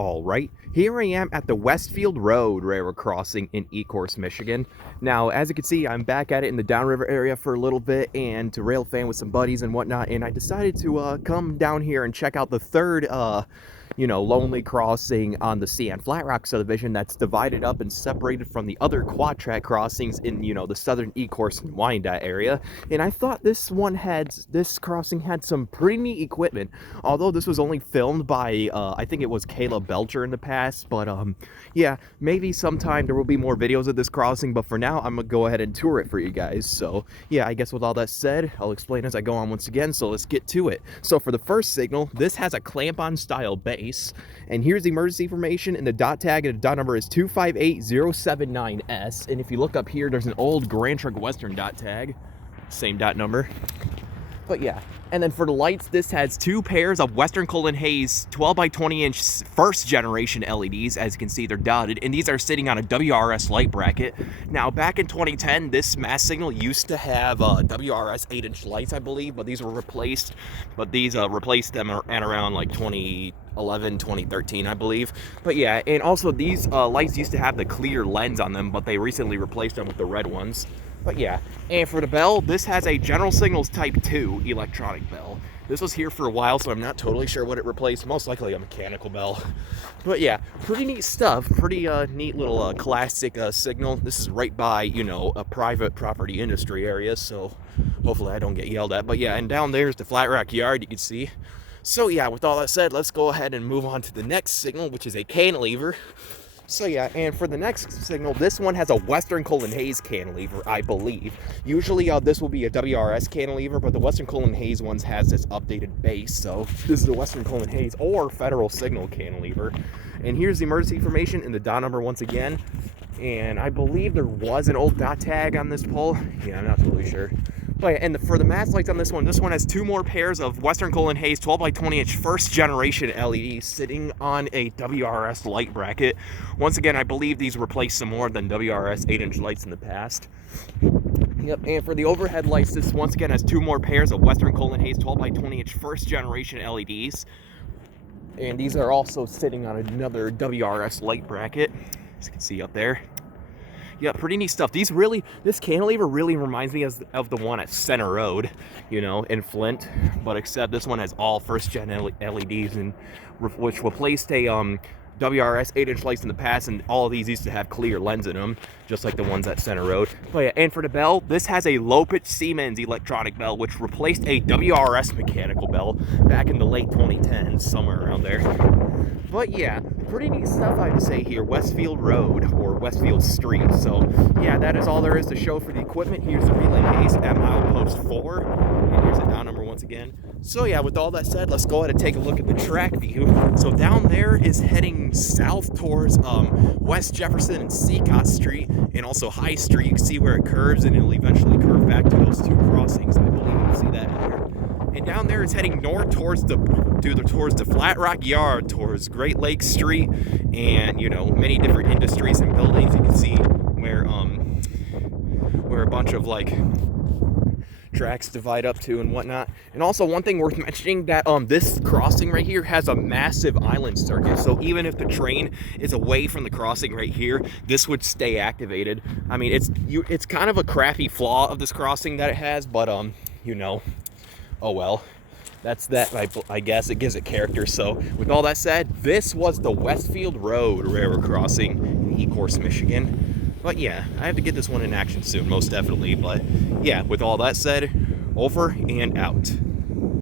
All right, here I am at the Westfield Road railroad crossing in Ecorse, Michigan. Now, as you can see, I'm back at it in the downriver area for a little bit and to rail fan with some buddies and whatnot, and I decided to come down here and check out the third lonely crossing on the CN Flat Rock subdivision that's divided up and separated from the other quad track crossings in, the southern Ecorse and Wyandotte area. And I thought this crossing had some pretty neat equipment, although this was only filmed by, I think it was Caleb Belcher in the past, but yeah, maybe sometime there will be more videos of this crossing, but for now, I'm gonna go ahead and tour it for you guys. So yeah, I guess with all that said, I'll explain as I go on once again, so let's get to it. So for the first signal, this has a clamp-on style base, and here's the emergency information, and the dot tag and the dot number is 258079S, and if you look up here, there's an old Grand Trunk Western dot tag, same dot number. But yeah, and then for the lights, this has two pairs of Western Cullen Hayes 12 by 20 inch first generation LEDs. As you can see, they're dotted, and these are sitting on a WRRS Light bracket. Now, back in 2010, this mass signal used to have WRRS 8-inch lights, I believe, but these were replaced. But these replaced them at around like 2011, 2013, I believe. But yeah, and also these lights used to have the clear lens on them, but they recently replaced them with the red ones. But yeah, and for the bell, this has a General Signals Type 2 electronic bell. This was here for a while, so I'm not totally sure what it replaced. Most likely a mechanical bell. But yeah, pretty neat stuff. Pretty neat little classic signal. This is right by, a private property industry area, so hopefully I don't get yelled at. But yeah, and down there's the Flat Rock yard, you can see. So yeah, with all that said, let's go ahead and move on to the next signal, which is a cantilever. So yeah, and for the next signal, this one has a Western Cullen Hayes cantilever, I believe. Usually this will be a WRS cantilever, but the Western Cullen Hayes ones has this updated base, so this is a Western Cullen Hayes or Federal Signal cantilever. And here's the emergency information and the dot number once again. And I believe there was an old dot tag on this pole. Yeah, I'm not totally sure. But yeah, and for the mast lights on this one has two more pairs of Western Cullen Hayes 12 by 20 inch first generation LEDs sitting on a WRS light bracket. Once again, I believe these replaced some more than WRS 8-inch lights in the past. Yep, and for the overhead lights, this once again has two more pairs of Western Cullen Hayes 12 by 20 inch first generation LEDs. And these are also sitting on another WRS light bracket, as you can see up there. Yeah, pretty neat stuff. This cantilever really reminds me of the one at Center Road, in Flint, but except this one has all first-gen LEDs, and which replaced a WRS 8-inch lights in the past, and all of these used to have clear lens in them, just like the ones at Center Road. But yeah, and for the bell, this has a low-pitch Siemens electronic bell, which replaced a WRS mechanical bell back in the late 2010s, somewhere around there. But yeah, pretty neat stuff I have to say here. Westfield Road, or Westfield Street. So yeah, that is all there is to show for the equipment. Here's the relay case at milepost 4, and here's the down number once again. So yeah, with all that said, let's go ahead and take a look at the track view. So down there is heading south towards West Jefferson and Seacott Street, and also High Street. You can see where it curves, and it'll eventually curve back to those two crossings. I believe you can see that here. And down there is heading north towards the Flat Rock Yard, towards Great Lakes Street, and many different industries and buildings. You can see where a bunch of tracks divide up to and whatnot. And also one thing worth mentioning, that this crossing right here has a massive island circuit, so even if the train is away from the crossing right here, this would stay activated. I mean, it's kind of a crappy flaw of this crossing that it has, but oh well, that's that. I guess it gives it character. So with all that said, this was the Westfield Road railroad crossing in Ecorse, Michigan. But yeah, I have to get this one in action soon, most definitely. But yeah, with all that said, over and out.